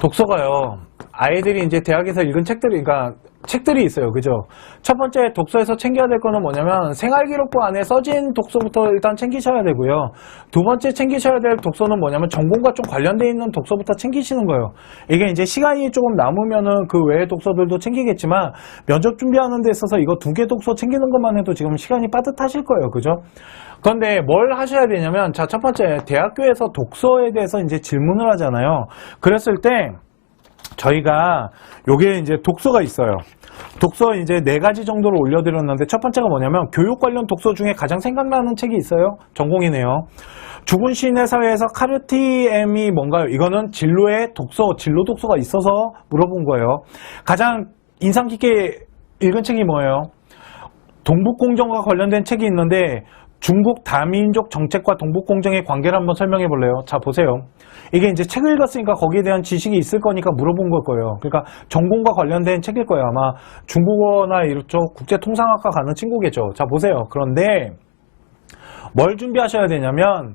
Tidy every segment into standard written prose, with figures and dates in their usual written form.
독서가요. 아이들이 이제 대학에서 읽은 책들이, 그러니까 책들이 있어요. 그죠? 첫 번째 독서에서 챙겨야 될 거는 뭐냐면 생활기록부 안에 써진 독서부터 일단 챙기셔야 되고요. 두 번째 챙기셔야 될 독서는 뭐냐면 전공과 좀 관련되어 있는 독서부터 챙기시는 거예요. 이게 이제 시간이 조금 남으면은 그 외의 독서들도 챙기겠지만 면접 준비하는 데 있어서 이거 두 개 독서 챙기는 것만 해도 지금 시간이 빠듯하실 거예요. 그죠? 그런데 뭘 하셔야 되냐면, 자, 첫 번째, 대학교에서 독서에 대해서 이제 질문을 하잖아요. 그랬을 때, 저희가, 요게 이제 독서가 있어요. 독서 이제 4가지 정도를 올려드렸는데, 첫 번째가 뭐냐면, 교육 관련 독서 중에 가장 생각나는 책이 있어요? 전공이네요. 죽은 시인의 사회에서 카르티엠이 뭔가요? 이거는 진로의 독서, 진로 독서가 있어서 물어본 거예요. 가장 인상 깊게 읽은 책이 뭐예요? 동북공정과 관련된 책이 있는데, 중국 다민족 정책과 동북공정의 관계를 한번 설명해 볼래요? 자, 보세요. 이게 이제 책을 읽었으니까 거기에 대한 지식이 있을 거니까 물어본 걸 거예요. 그러니까 전공과 관련된 책일 거예요. 아마 중국어나 이쪽 국제통상학과 가는 친구겠죠. 자, 보세요. 그런데 뭘 준비하셔야 되냐면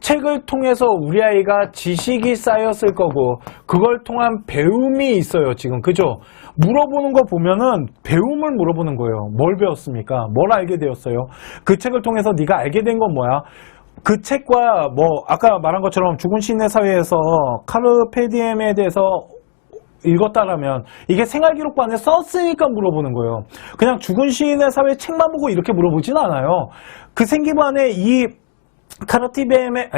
책을 통해서 우리 아이가 지식이 쌓였을 거고 그걸 통한 배움이 있어요. 지금. 그죠? 물어보는 거 보면은 배움을 물어보는 거예요. 뭘 배웠습니까? 뭘 알게 되었어요? 그 책을 통해서 네가 알게 된 건 뭐야? 그 책과 뭐 아까 말한 것처럼 죽은 시인의 사회에서 카르페 디엠에 대해서 읽었다라면 이게 생활기록부 안에 썼으니까 물어보는 거예요. 그냥 죽은 시인의 사회 책만 보고 이렇게 물어보진 않아요. 그 생기부 안에 이 카르티베엠의,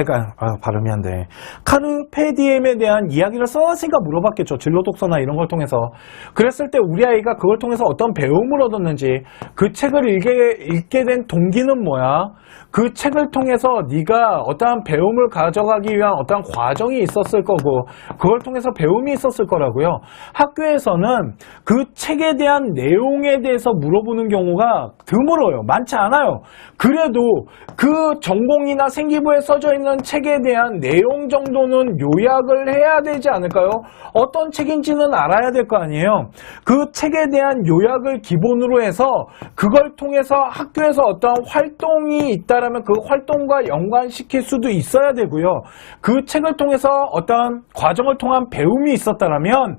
발음이 안 돼. 카르페디엠에 대한 이야기를 써놨으니까 물어봤겠죠. 진로 독서나 이런 걸 통해서. 그랬을 때 우리 아이가 그걸 통해서 어떤 배움을 얻었는지, 그 책을 읽게 된 동기는 뭐야? 그 책을 통해서 네가 어떠한 배움을 가져가기 위한 어떠한 과정이 있었을 거고 그걸 통해서 배움이 있었을 거라고요. 학교에서는 그 책에 대한 내용에 대해서 물어보는 경우가 드물어요. 많지 않아요. 그래도 그 전공이나 생기부에 써져 있는 책에 대한 내용 정도는 요약을 해야 되지 않을까요? 어떤 책인지는 알아야 될 거 아니에요. 그 책에 대한 요약을 기본으로 해서 그걸 통해서 학교에서 어떠한 활동이 있다라면 그 활동과 연관시킬 수도 있어야 되고요. 그 책을 통해서 어떤 과정을 통한 배움이 있었다라면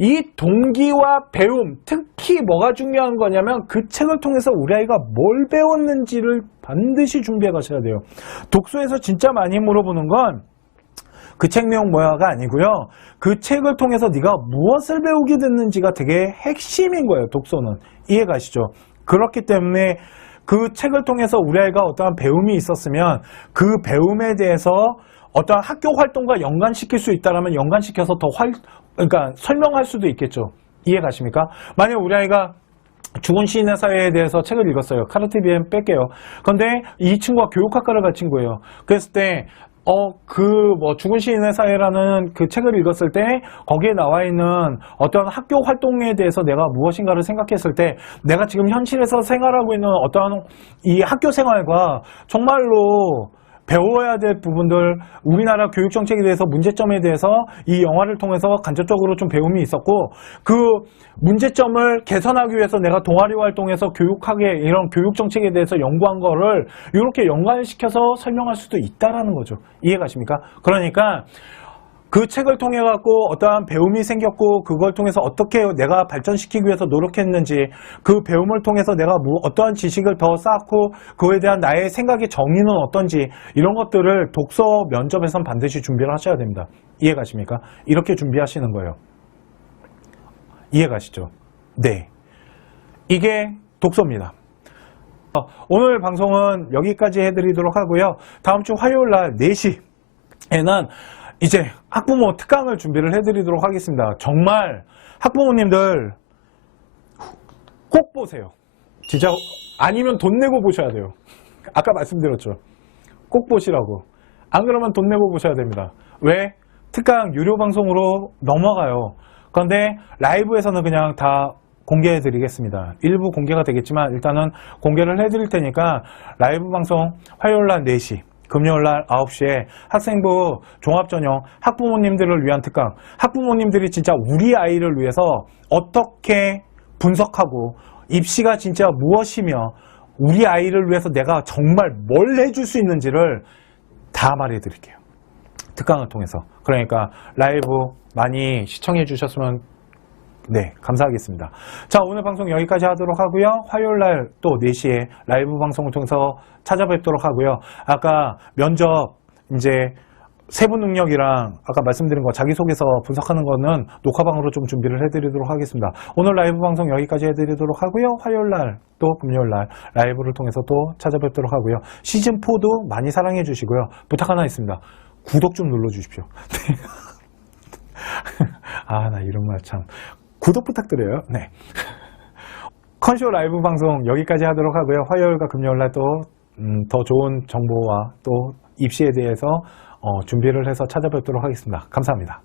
이 동기와 배움, 특히 뭐가 중요한 거냐면 그 책을 통해서 우리 아이가 뭘 배웠는지를 반드시 준비해 가셔야 돼요. 독서에서 진짜 많이 물어보는 건 그 책 내용 뭐야가 아니고요. 그 책을 통해서 네가 무엇을 배우게 됐는지가 되게 핵심인 거예요. 독서는. 이해 가시죠? 그렇기 때문에 그 책을 통해서 우리 아이가 어떠한 배움이 있었으면 그 배움에 대해서 어떠한 학교 활동과 연관시킬 수 있다면 연관시켜서 더 그러니까 설명할 수도 있겠죠. 이해 가십니까? 만약 우리 아이가 죽은 시인의 사회에 대해서 책을 읽었어요. 카르티비엠 뺄게요. 그런데 이 친구가 교육학과를 갈 친구예요. 그랬을 때 죽은 시인의 사회라는 그 책을 읽었을 때 거기에 나와 있는 어떤 학교 활동에 대해서 내가 무엇인가를 생각했을 때 내가 지금 현실에서 생활하고 있는 어떠한 이 학교 생활과 정말로 배워야 될 부분들, 우리나라 교육 정책에 대해서 문제점에 대해서 이 영화를 통해서 간접적으로 좀 배움이 있었고 그 문제점을 개선하기 위해서 내가 동아리 활동에서 교육학에 이런 교육 정책에 대해서 연구한 거를 이렇게 연관시켜서 설명할 수도 있다라는 거죠. 이해 가십니까? 그러니까 그 책을 통해 갖고 어떠한 배움이 생겼고 그걸 통해서 어떻게 내가 발전시키기 위해서 노력했는지 그 배움을 통해서 내가 어떠한 지식을 더 쌓고 그에 대한 나의 생각의 정의는 어떤지 이런 것들을 독서 면접에선 반드시 준비를 하셔야 됩니다. 이해 가십니까? 이렇게 준비하시는 거예요. 이해 가시죠? 네. 이게 독서입니다. 오늘 방송은 여기까지 해드리도록 하고요. 다음 주 화요일 날 4시에는 이제 학부모 특강을 준비를 해드리도록 하겠습니다. 정말 학부모님들 꼭 보세요. 진짜 아니면 돈 내고 보셔야 돼요. 아까 말씀드렸죠. 꼭 보시라고. 안 그러면 돈 내고 보셔야 됩니다. 왜? 특강 유료 방송으로 넘어가요. 그런데 라이브에서는 그냥 다 공개해 드리겠습니다. 일부 공개가 되겠지만 일단은 공개를 해드릴 테니까 라이브 방송 화요일날 4시 금요일날 9시에 학생부 종합전형 학부모님들을 위한 특강, 학부모님들이 진짜 우리 아이를 위해서 어떻게 분석하고 입시가 진짜 무엇이며 우리 아이를 위해서 내가 정말 뭘 해줄 수 있는지를 다 말해 드릴게요. 특강을 통해서. 그러니까 라이브 많이 시청해 주셨으면 네, 감사하겠습니다. 자, 오늘 방송 여기까지 하도록 하고요. 화요일 날 또 4시에 라이브 방송을 통해서 찾아뵙도록 하고요. 아까 면접 이제 세부 능력이랑 아까 말씀드린 거 자기소개서 분석하는 거는 녹화방으로 좀 준비를 해드리도록 하겠습니다. 오늘 라이브 방송 여기까지 해드리도록 하고요. 화요일 날 또 금요일 날 라이브를 통해서 또 찾아뵙도록 하고요. 시즌4도 많이 사랑해 주시고요. 부탁 하나 있습니다. 구독 좀 눌러주십시오. 아, 나 이런 말 참. 구독 부탁드려요. 네. 컨쇼 라이브 방송 여기까지 하도록 하고요. 화요일과 금요일날 또 더 좋은 정보와 또 입시에 대해서 준비를 해서 찾아뵙도록 하겠습니다. 감사합니다.